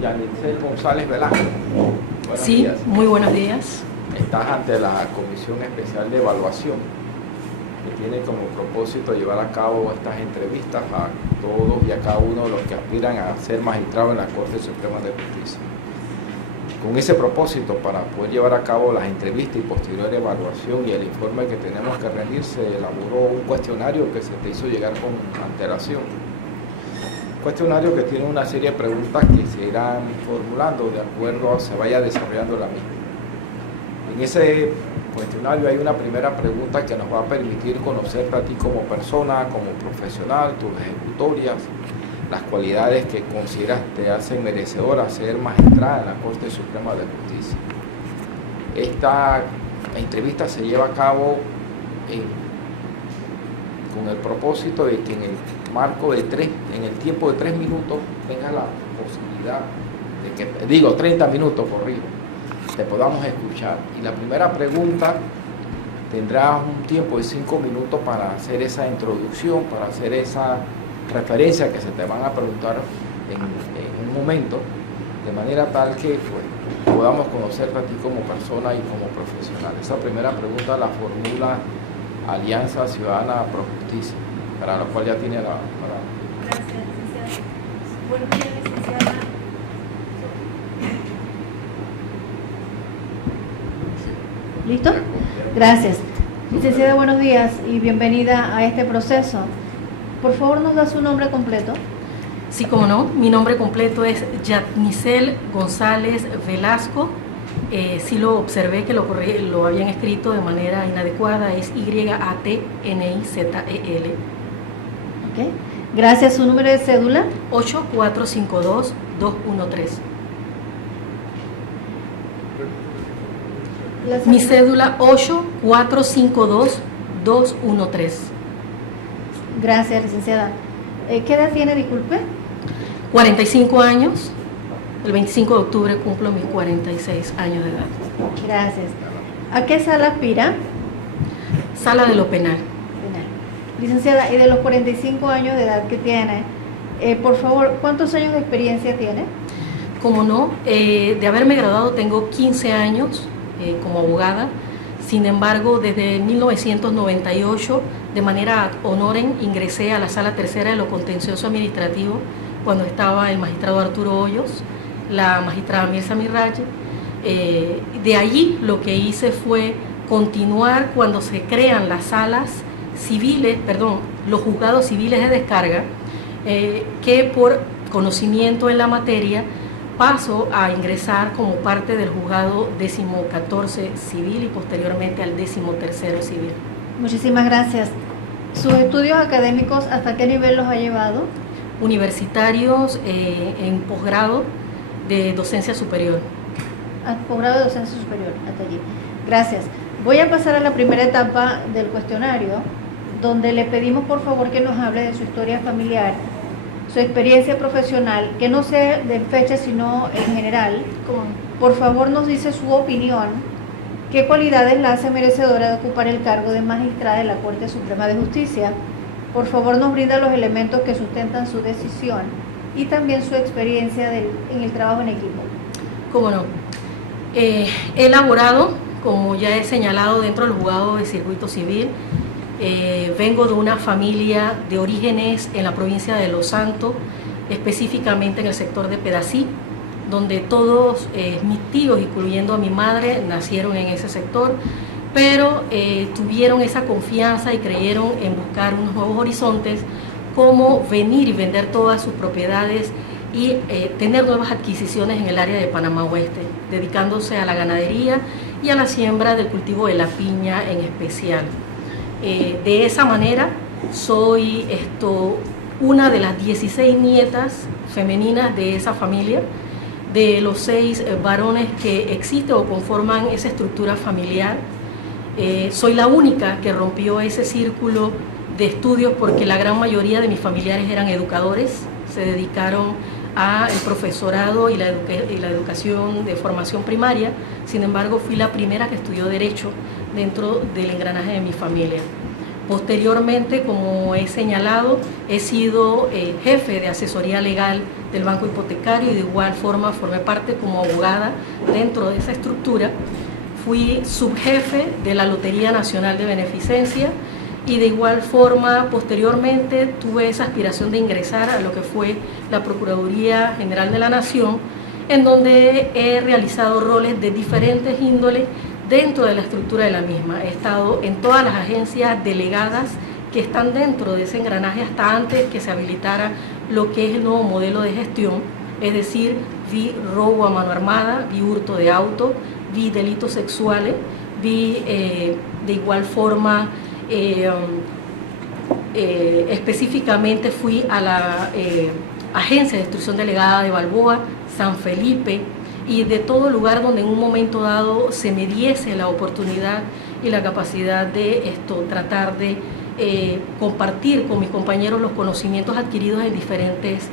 Yanisel González Velasco. Buenos Sí, días. muy buenos días. Estás ante la Comisión Especial de Evaluación, que tiene como propósito llevar a cabo estas entrevistas a todos y a cada uno de los que aspiran a ser magistrados en la Corte Suprema de Justicia. Con ese propósito, para poder llevar a cabo las entrevistas y posterior evaluación y el informe que tenemos que rendir, se elaboró un cuestionario que se te hizo llegar con antelación. Cuestionario que tiene una serie de preguntas que se irán formulando de acuerdo a se vaya desarrollando la misma. En ese cuestionario hay una primera pregunta que nos va a permitir conocerte a ti como persona, como profesional, tus ejecutorias, las cualidades que consideras te hacen merecedora a ser magistrada en la Corte Suprema de Justicia. Esta entrevista se lleva a cabo con el propósito de que en el marco de en el tiempo de 3 minutos tengas la posibilidad de que, 30 minutos, corrijo, te podamos escuchar. Y la primera pregunta tendrás un tiempo de 5 minutos para hacer esa introducción, para hacer esa referencia que se te van a preguntar en un momento, de manera tal que pues, podamos conocerte a ti como persona y como profesional. Esa primera pregunta la formula Alianza Ciudadana Pro Justicia, para la cual ya tiene la palabra. Gracias, licenciada. Buenos días, licenciada. ¿Listo? Gracias. Licenciada, buenos días y bienvenida a este proceso. Por favor, ¿nos da su nombre completo? Sí, como no, mi nombre completo es Yanisel González Velasco. Sí lo observé que lo habían escrito de manera inadecuada, es YATNIZEL. Ok. Gracias. ¿Su número de cédula? 8452-213. Mi cédula 8452-213. Gracias, licenciada. ¿Qué edad tiene, disculpe? 45 años. El 25 de octubre cumplo mis 46 años de edad. Gracias. ¿A qué sala aspira? Sala de lo penal. Penal. Licenciada, y de los 45 años de edad que tiene, por favor, ¿cuántos años de experiencia tiene? Como no, de haberme graduado tengo 15 años como abogada. Sin embargo, desde 1998, de manera ad honorem, ingresé a la Sala Tercera de lo Contencioso Administrativo cuando estaba el magistrado Arturo Hoyos, la magistrada Mirza Mirraye. De allí lo que hice fue continuar cuando se crean las salas civiles, los juzgados civiles de descarga, que por conocimiento en la materia paso a ingresar como parte del juzgado 14 civil y posteriormente al 13º civil. Muchísimas gracias. ¿Sus estudios académicos hasta qué nivel los ha llevado? Universitarios en posgrado de docencia superior. Posgrado de docencia superior, hasta allí. Gracias. Voy a pasar a la primera etapa del cuestionario, donde le pedimos por favor que nos hable de su historia familiar, su experiencia profesional, que no sea de fecha sino en general. Por favor nos dice su opinión, qué cualidades la hace merecedora de ocupar el cargo de magistrada de la Corte Suprema de Justicia. Por favor nos brinda los elementos que sustentan su decisión y también su experiencia en el trabajo en equipo. Cómo no. He elaborado, como ya he señalado, dentro del juzgado de circuito civil. Vengo de una familia de orígenes en la provincia de Los Santos, específicamente en el sector de Pedací, donde todos mis tíos, incluyendo a mi madre, nacieron en ese sector, pero tuvieron esa confianza y creyeron en buscar unos nuevos horizontes, como venir y vender todas sus propiedades y tener nuevas adquisiciones en el área de Panamá Oeste, dedicándose a la ganadería y a la siembra del cultivo de la piña en especial. De esa manera soy una de las 16 nietas femeninas de esa familia, de los 6 varones que existen o conforman esa estructura familiar. Soy la única que rompió ese círculo de estudios porque la gran mayoría de mis familiares eran educadores, se dedicaron al profesorado y la educación de formación primaria. Sin embargo, fui la primera que estudió Derecho dentro del engranaje de mi familia. Posteriormente, como he señalado, he sido jefe de asesoría legal del Banco Hipotecario y de igual forma formé parte como abogada dentro de esa estructura. Fui subjefe de la Lotería Nacional de Beneficencia y de igual forma posteriormente tuve esa aspiración de ingresar a lo que fue la Procuraduría General de la Nación, en donde he realizado roles de diferentes índoles dentro de la estructura de la misma. He estado en todas las agencias delegadas que están dentro de ese engranaje hasta antes que se habilitara lo que es el nuevo modelo de gestión, es decir, vi robo a mano armada, vi hurto de auto, vi delitos sexuales, vi de igual forma, específicamente fui a la Agencia de Instrucción Delegada de Balboa, San Felipe, y de todo lugar donde en un momento dado se me diese la oportunidad y la capacidad de tratar de compartir con mis compañeros los conocimientos adquiridos en diferentes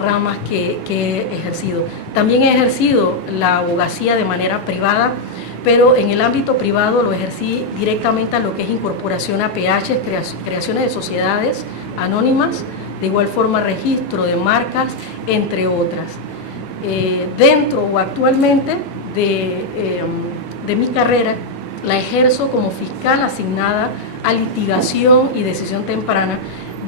ramas que he ejercido. También he ejercido la abogacía de manera privada, pero en el ámbito privado lo ejercí directamente a lo que es incorporación a APH, creaciones de sociedades anónimas, de igual forma registro de marcas, entre otras. Dentro o actualmente de mi carrera la ejerzo como fiscal asignada a litigación y decisión temprana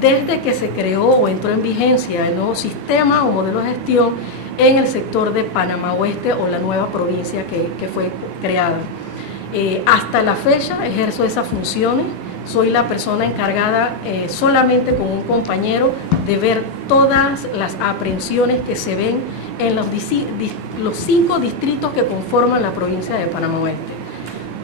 desde que se creó o entró en vigencia el nuevo sistema o modelo de gestión en el sector de Panamá Oeste o la nueva provincia que fue creada. Hasta la fecha ejerzo esas funciones, soy la persona encargada solamente con un compañero de ver todas las aprehensiones que se ven en los 5 distritos que conforman la provincia de Panamá Oeste.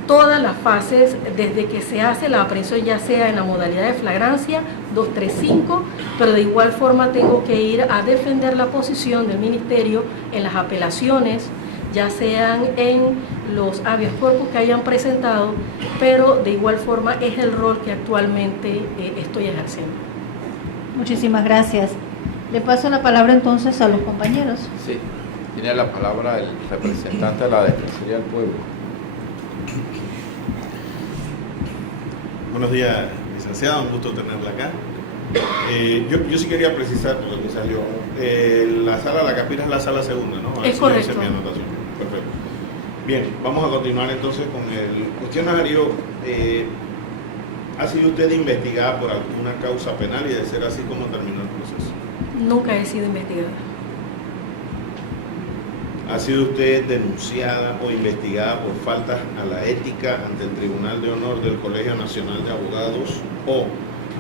Todas las fases, desde que se hace la aprehensión, ya sea en la modalidad de flagrancia, 235, pero de igual forma tengo que ir a defender la posición del Ministerio en las apelaciones, ya sean en los habeas corpus que hayan presentado, pero de igual forma es el rol que actualmente estoy ejerciendo. Muchísimas gracias. Le paso la palabra entonces a los compañeros. Sí, tiene la palabra el representante de la Defensoría del Pueblo. Buenos días, licenciada, un gusto tenerla acá. Yo sí quería precisar, porque me salió, la sala La Capira es la sala segunda, ¿no? Es correcto. Mi anotación. Perfecto. Bien, vamos a continuar entonces con el cuestionario. ¿Ha sido usted investigada por alguna causa penal y de ser así, cómo terminó el proceso? Nunca he sido investigada. ¿Ha sido usted denunciada o investigada por faltas a la ética ante el Tribunal de Honor del Colegio Nacional de Abogados o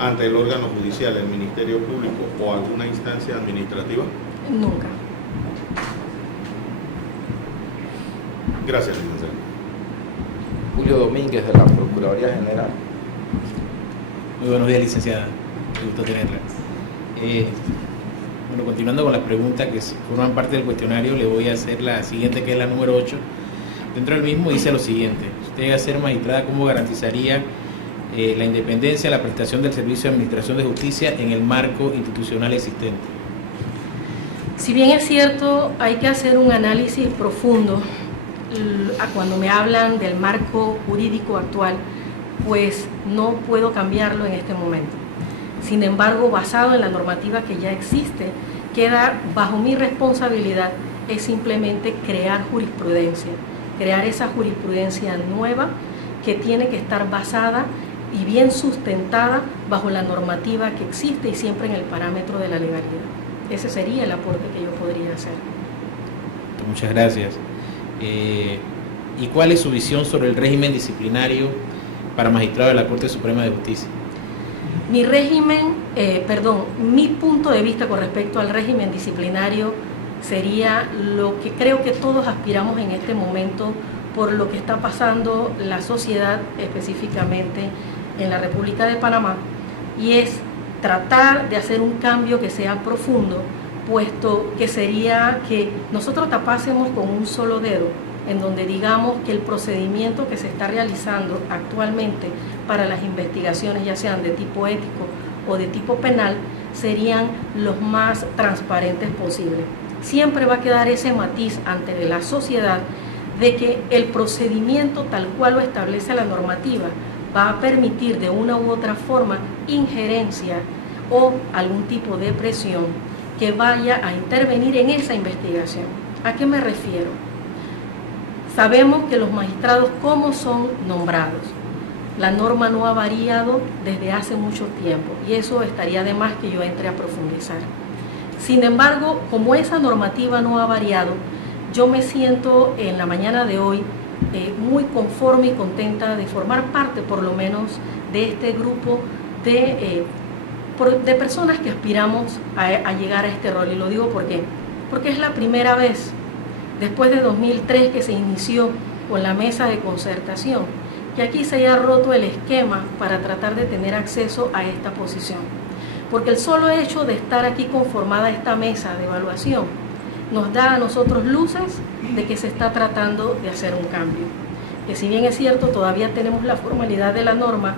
ante el órgano judicial, el Ministerio Público o alguna instancia administrativa? Nunca. Gracias, licenciado. Julio Domínguez, de la Procuraduría General. Muy buenos días, licenciada. Me gusta tenerla. Bueno, continuando con las preguntas que forman parte del cuestionario, le voy a hacer la siguiente, que es la número 8. Dentro del mismo dice lo siguiente: usted llega a ser magistrada, ¿cómo garantizaría la independencia, la prestación del servicio de administración de justicia en el marco institucional existente? Si bien es cierto, hay que hacer un análisis profundo cuando me hablan del marco jurídico actual, pues no puedo cambiarlo en este momento. Sin embargo, basado en la normativa que ya existe, queda bajo mi responsabilidad es simplemente crear jurisprudencia, crear esa jurisprudencia nueva que tiene que estar basada y bien sustentada bajo la normativa que existe y siempre en el parámetro de la legalidad. Ese sería el aporte que yo podría hacer. Muchas gracias. ¿Y cuál es su visión sobre el régimen disciplinario para magistrados de la Corte Suprema de Justicia? Mi punto de vista con respecto al régimen disciplinario sería lo que creo que todos aspiramos en este momento por lo que está pasando la sociedad, específicamente en la República de Panamá, y es tratar de hacer un cambio que sea profundo, puesto que sería que nosotros tapásemos con un solo dedo, en donde digamos que el procedimiento que se está realizando actualmente para las investigaciones, ya sean de tipo ético o de tipo penal, serían los más transparentes posibles. Siempre va a quedar ese matiz ante la sociedad de que el procedimiento tal cual lo establece la normativa va a permitir de una u otra forma injerencia o algún tipo de presión que vaya a intervenir en esa investigación. ¿A qué me refiero? Sabemos que los magistrados, ¿cómo son nombrados? La norma no ha variado desde hace mucho tiempo y eso estaría de más que yo entre a profundizar. Sin embargo, como esa normativa no ha variado, yo me siento en la mañana de hoy muy conforme y contenta de formar parte, por lo menos, de este grupo de personas que aspiramos a llegar a este rol. Y lo digo porque es la primera vez, después de 2003 que se inició con la mesa de concertación, que aquí se haya roto el esquema para tratar de tener acceso a esta posición. Porque el solo hecho de estar aquí conformada esta mesa de evaluación nos da a nosotros luces de que se está tratando de hacer un cambio. Que si bien es cierto, todavía tenemos la formalidad de la norma,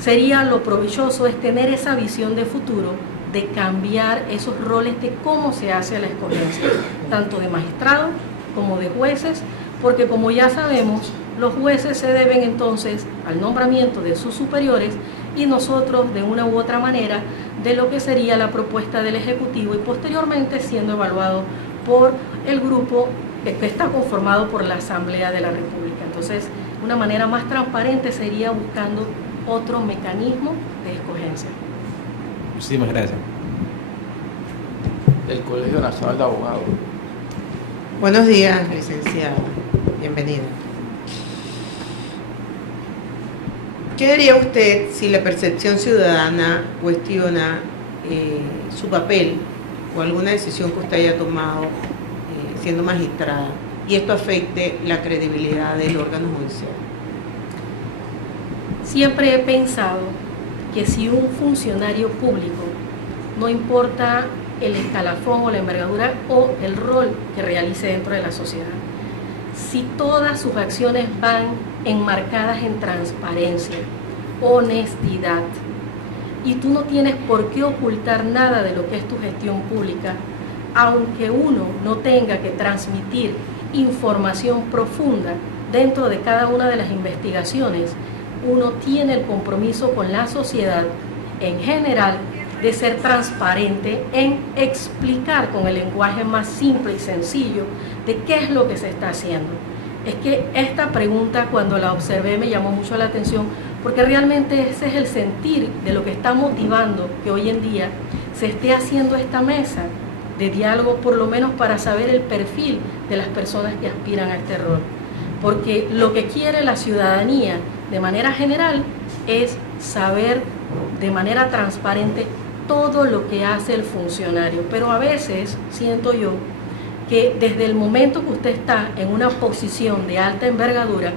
sería lo provechoso es tener esa visión de futuro, de cambiar esos roles de cómo se hace la escogencia, tanto de magistrados como de jueces, porque como ya sabemos, los jueces se deben entonces al nombramiento de sus superiores y nosotros de una u otra manera de lo que sería la propuesta del Ejecutivo y posteriormente siendo evaluado por el grupo que está conformado por la Asamblea de la República. Entonces, una manera más transparente sería buscando otro mecanismo de escogencia. Muchísimas gracias. El Colegio Nacional de Abogados. Buenos días, licenciado. Bienvenido. ¿Qué diría usted si la percepción ciudadana cuestiona su papel o alguna decisión que usted haya tomado siendo magistrada y esto afecte la credibilidad del órgano judicial? Siempre he pensado que si un funcionario público, no importa el escalafón o la envergadura o el rol que realice dentro de la sociedad, si todas sus acciones van enmarcadas en transparencia, honestidad, y tú no tienes por qué ocultar nada de lo que es tu gestión pública, aunque uno no tenga que transmitir información profunda dentro de cada una de las investigaciones, uno tiene el compromiso con la sociedad en general de ser transparente en explicar con el lenguaje más simple y sencillo de qué es lo que se está haciendo. Es que esta pregunta, cuando la observé, me llamó mucho la atención porque realmente ese es el sentir de lo que está motivando que hoy en día se esté haciendo esta mesa de diálogo, por lo menos para saber el perfil de las personas que aspiran a este rol. Porque lo que quiere la ciudadanía de manera general es saber de manera transparente todo lo que hace el funcionario. Pero a veces siento yo que desde el momento que usted está en una posición de alta envergadura,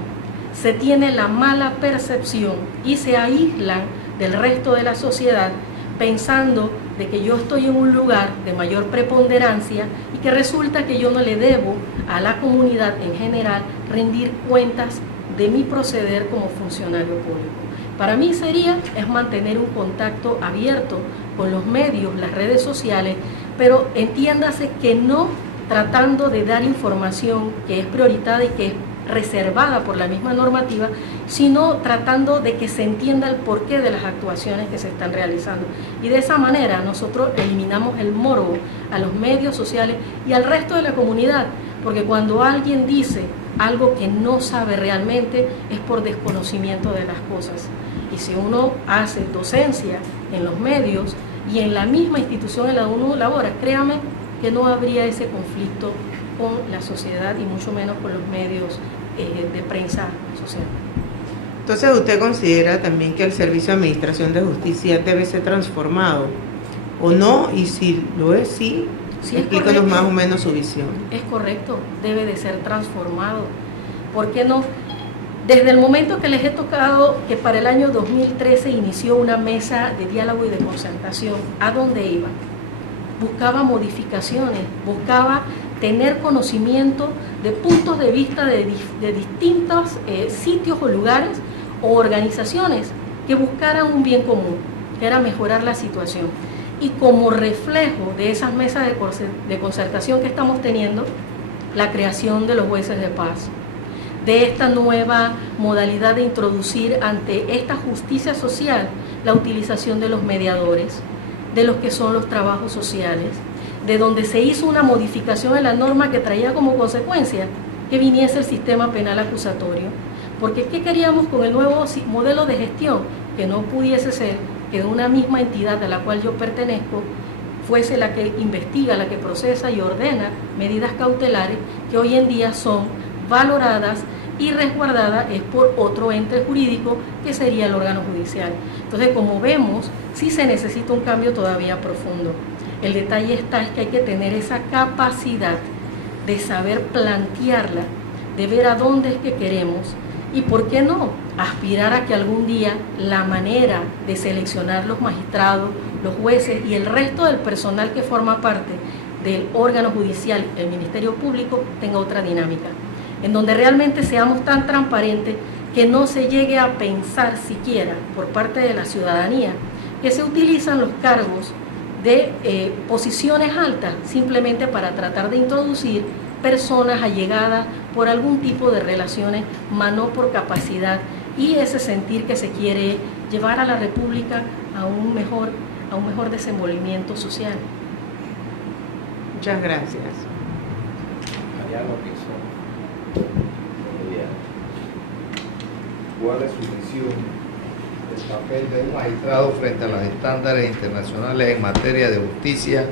se tiene la mala percepción y se aíslan del resto de la sociedad pensando de que yo estoy en un lugar de mayor preponderancia y que resulta que yo no le debo a la comunidad en general rendir cuentas de mi proceder como funcionario público. Para mí es mantener un contacto abierto con los medios, las redes sociales, pero entiéndase que no tratando de dar información que es prioritaria y que es reservada por la misma normativa, sino tratando de que se entienda el porqué de las actuaciones que se están realizando. Y de esa manera nosotros eliminamos el morbo a los medios sociales y al resto de la comunidad, porque cuando alguien dice algo que no sabe realmente es por desconocimiento de las cosas. Y si uno hace docencia en los medios y en la misma institución en la que uno labora, créame que no habría ese conflicto con la sociedad y mucho menos con los medios de prensa social. Entonces, ¿usted considera también que el Servicio de Administración de Justicia debe ser transformado o no? Y si lo es, sí, explícanos más o menos su visión. Es correcto, debe de ser transformado. ¿Por qué no? Desde el momento que les he tocado que para el año 2013 inició una mesa de diálogo y de concertación, ¿a dónde iba? Buscaba modificaciones, buscaba tener conocimiento de puntos de vista de distintos sitios o lugares o organizaciones que buscaran un bien común, que era mejorar la situación. Y como reflejo de esas mesas de concertación que estamos teniendo, la creación de los jueces de paz, de esta nueva modalidad de introducir ante esta justicia social la utilización de los mediadores, de los que son los trabajos sociales, de donde se hizo una modificación en la norma que traía como consecuencia que viniese el sistema penal acusatorio. Porque ¿qué queríamos con el nuevo modelo de gestión? Que no pudiese ser que una misma entidad a la cual yo pertenezco fuese la que investiga, la que procesa y ordena medidas cautelares que hoy en día son valoradas y resguardadas es por otro ente jurídico que sería el órgano judicial. Entonces, como vemos, sí se necesita un cambio todavía profundo. El detalle está es que hay que tener esa capacidad de saber plantearla, de ver a dónde es que queremos y, ¿por qué no?, aspirar a que algún día la manera de seleccionar los magistrados, los jueces y el resto del personal que forma parte del órgano judicial, el Ministerio Público, tenga otra dinámica, en donde realmente seamos tan transparentes que no se llegue a pensar siquiera por parte de la ciudadanía que se utilizan los cargos de posiciones altas simplemente para tratar de introducir personas allegadas por algún tipo de relaciones, más no por capacidad y ese sentir que se quiere llevar a la República a un mejor desenvolvimiento social. Muchas gracias. Mariano Pinzón. ¿Cuál es su visión del papel de un magistrado frente a los estándares internacionales en materia de justicia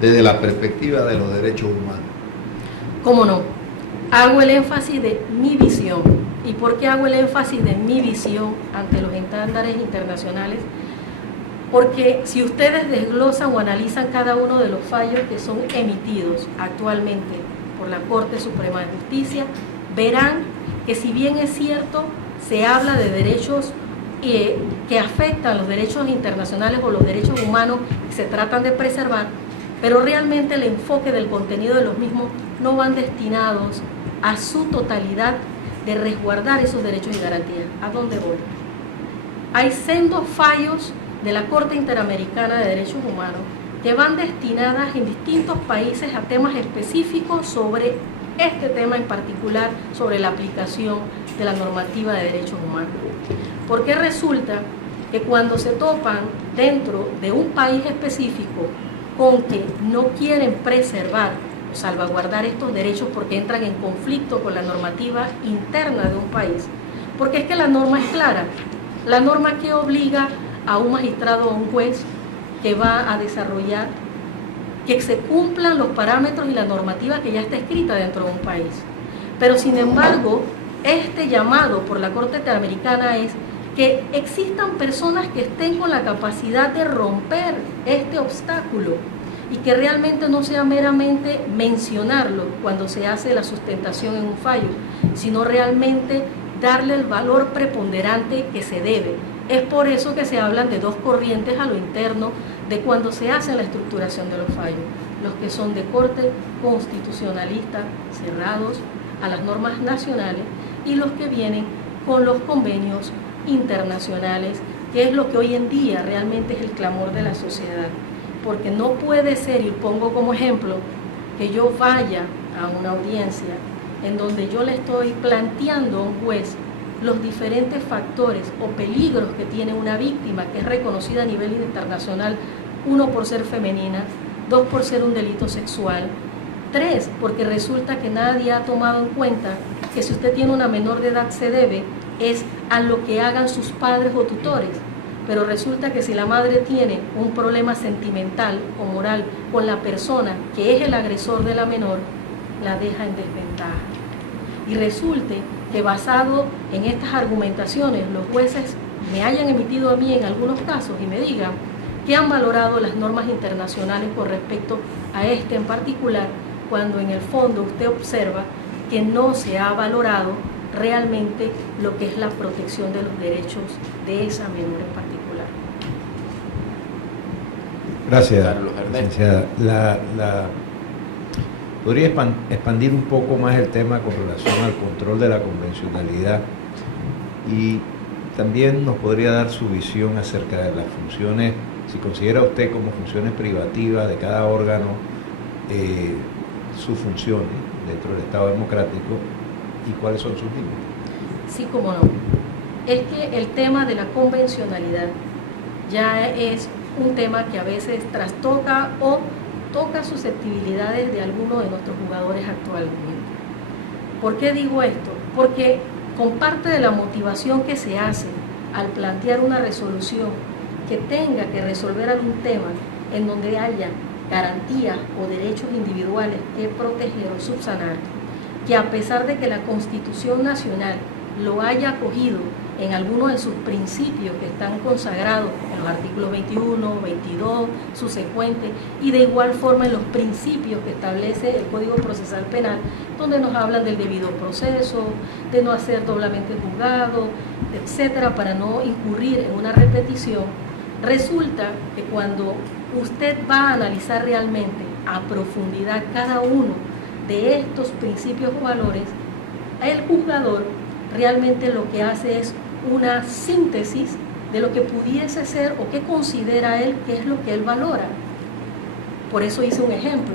desde la perspectiva de los derechos humanos? ¿Cómo no? Hago el énfasis de mi visión. ¿Y por qué hago el énfasis de mi visión ante los estándares internacionales? Porque si ustedes desglosan o analizan cada uno de los fallos que son emitidos actualmente por la Corte Suprema de Justicia, verán que si bien es cierto, se habla de derechos que afectan los derechos internacionales o los derechos humanos que se tratan de preservar, pero realmente el enfoque del contenido de los mismos no van destinados a su totalidad de resguardar esos derechos y garantías. ¿A dónde voy? Hay sendos fallos de la Corte Interamericana de Derechos Humanos que van destinadas en distintos países a temas específicos sobre este tema en particular, sobre la aplicación de la normativa de derechos humanos. Porque resulta que cuando se topan dentro de un país específico con que no quieren preservar o salvaguardar estos derechos porque entran en conflicto con la normativa interna de un país, porque es que la norma es clara, la norma que obliga a un magistrado o a un juez que va a desarrollar que se cumplan los parámetros y la normativa que ya está escrita dentro de un país. Pero sin embargo, este llamado por la Corte Interamericana es que existan personas que estén con la capacidad de romper este obstáculo y que realmente no sea meramente mencionarlo cuando se hace la sustentación en un fallo, sino realmente darle el valor preponderante que se debe. Es por eso que se hablan de dos corrientes a lo interno de cuando se hace la estructuración de los fallos, los que son de corte constitucionalista, cerrados a las normas nacionales, y los que vienen con los convenios internacionales, que es lo que hoy en día realmente es el clamor de la sociedad. Porque no puede ser, y pongo como ejemplo, que yo vaya a una audiencia en donde yo le estoy planteando a un juez los diferentes factores o peligros que tiene una víctima que es reconocida a nivel internacional, 1 por ser femenina, 2 por ser un delito sexual, 3 porque resulta que nadie ha tomado en cuenta que si usted tiene una menor de edad se debe es a lo que hagan sus padres o tutores, pero resulta que si la madre tiene un problema sentimental o moral con la persona que es el agresor de la menor, la deja en desventaja. Y resulte que basado en estas argumentaciones los jueces me hayan emitido a mí en algunos casos y me digan que han valorado las normas internacionales con respecto a este en particular, cuando en el fondo usted observa que no se ha valorado realmente lo que es la protección de los derechos de esa menor en particular. Gracias, Carlos Ernesto. licenciada. ¿Podría expandir un poco más el tema con relación al control de la convencionalidad? Y también nos podría dar su visión acerca de las funciones, si considera usted como funciones privativas de cada órgano, sus funciones dentro del Estado democrático y cuáles son sus límites. Sí, cómo no. Es que el tema de la convencionalidad ya es un tema que a veces trastoca o toca susceptibilidades de algunos de nuestros jugadores actualmente. ¿Por qué digo esto? Porque con parte de la motivación que se hace al plantear una resolución que tenga que resolver algún tema en donde haya garantías o derechos individuales que proteger o subsanar, que a pesar de que la Constitución Nacional lo haya acogido en algunos de sus principios que están consagrados en los artículos 21, 22, subsecuentes, y de igual forma en los principios que establece el Código Procesal Penal, donde nos hablan del debido proceso, de no hacer doblemente juzgado, etcétera, para no incurrir en una repetición. Resulta que cuando usted va a analizar realmente a profundidad cada uno de estos principios o valores, el juzgador realmente lo que hace es una síntesis de lo que pudiese ser o que considera él que es lo que él valora. Por eso hice un ejemplo.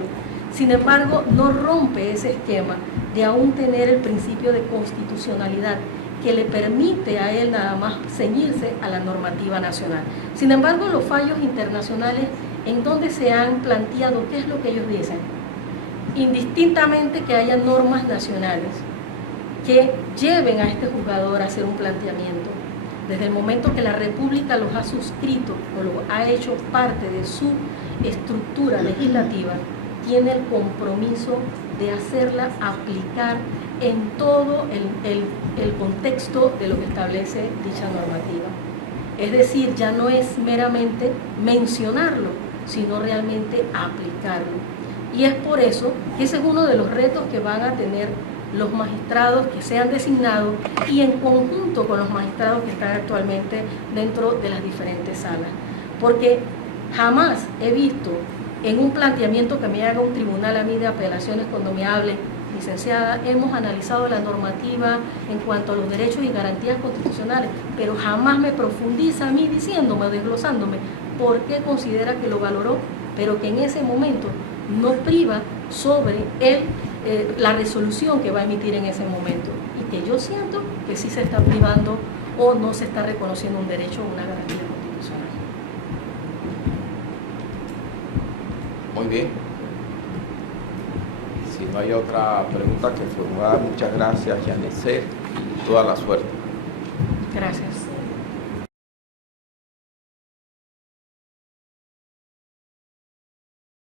Sin embargo, no rompe ese esquema de aún tener el principio de constitucionalidad que le permite a él nada más ceñirse a la normativa nacional. Sin embargo, los fallos internacionales en donde se han planteado qué es lo que ellos dicen, indistintamente que haya normas nacionales que lleven a este juzgador a hacer un planteamiento, desde el momento que la República los ha suscrito o lo ha hecho parte de su estructura legislativa, tiene el compromiso de hacerla aplicar en todo el contexto de lo que establece dicha normativa. Es decir, ya no es meramente mencionarlo, sino realmente aplicarlo. Y es por eso que ese es uno de los retos que van a tener los magistrados que sean designados y en conjunto con los magistrados que están actualmente dentro de las diferentes salas. Porque jamás he visto en un planteamiento que me haga un tribunal a mí de apelaciones cuando me hable, licenciada, hemos analizado la normativa en cuanto a los derechos y garantías constitucionales, pero jamás me profundiza a mí diciéndome o desglosándome por qué considera que lo valoró, pero que en ese momento no priva sobre la resolución que va a emitir en ese momento, y que yo siento que sí se está privando o no se está reconociendo un derecho o una garantía constitucional. Muy bien. Si no hay otra pregunta que formular, muchas gracias, Yaneset, y toda la suerte. Gracias.